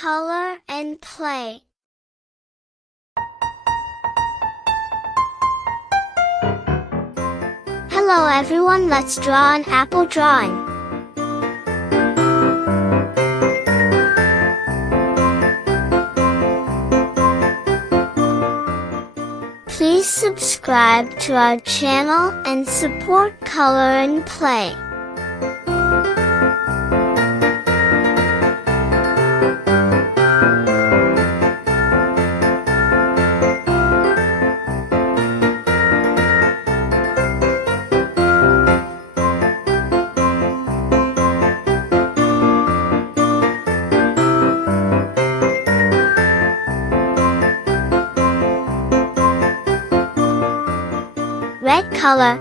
color and play. Hello everyone, let's draw an apple drawing. Please subscribe to our channel and support Color and Play. Red color.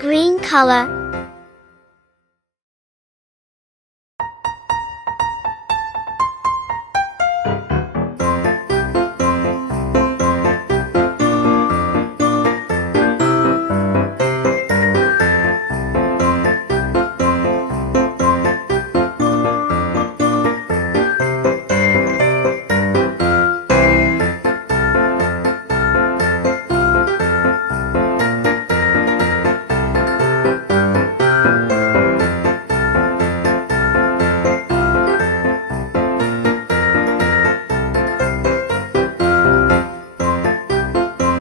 Green color.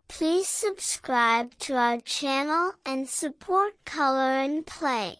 Please subscribe to our channel and support Color and Play.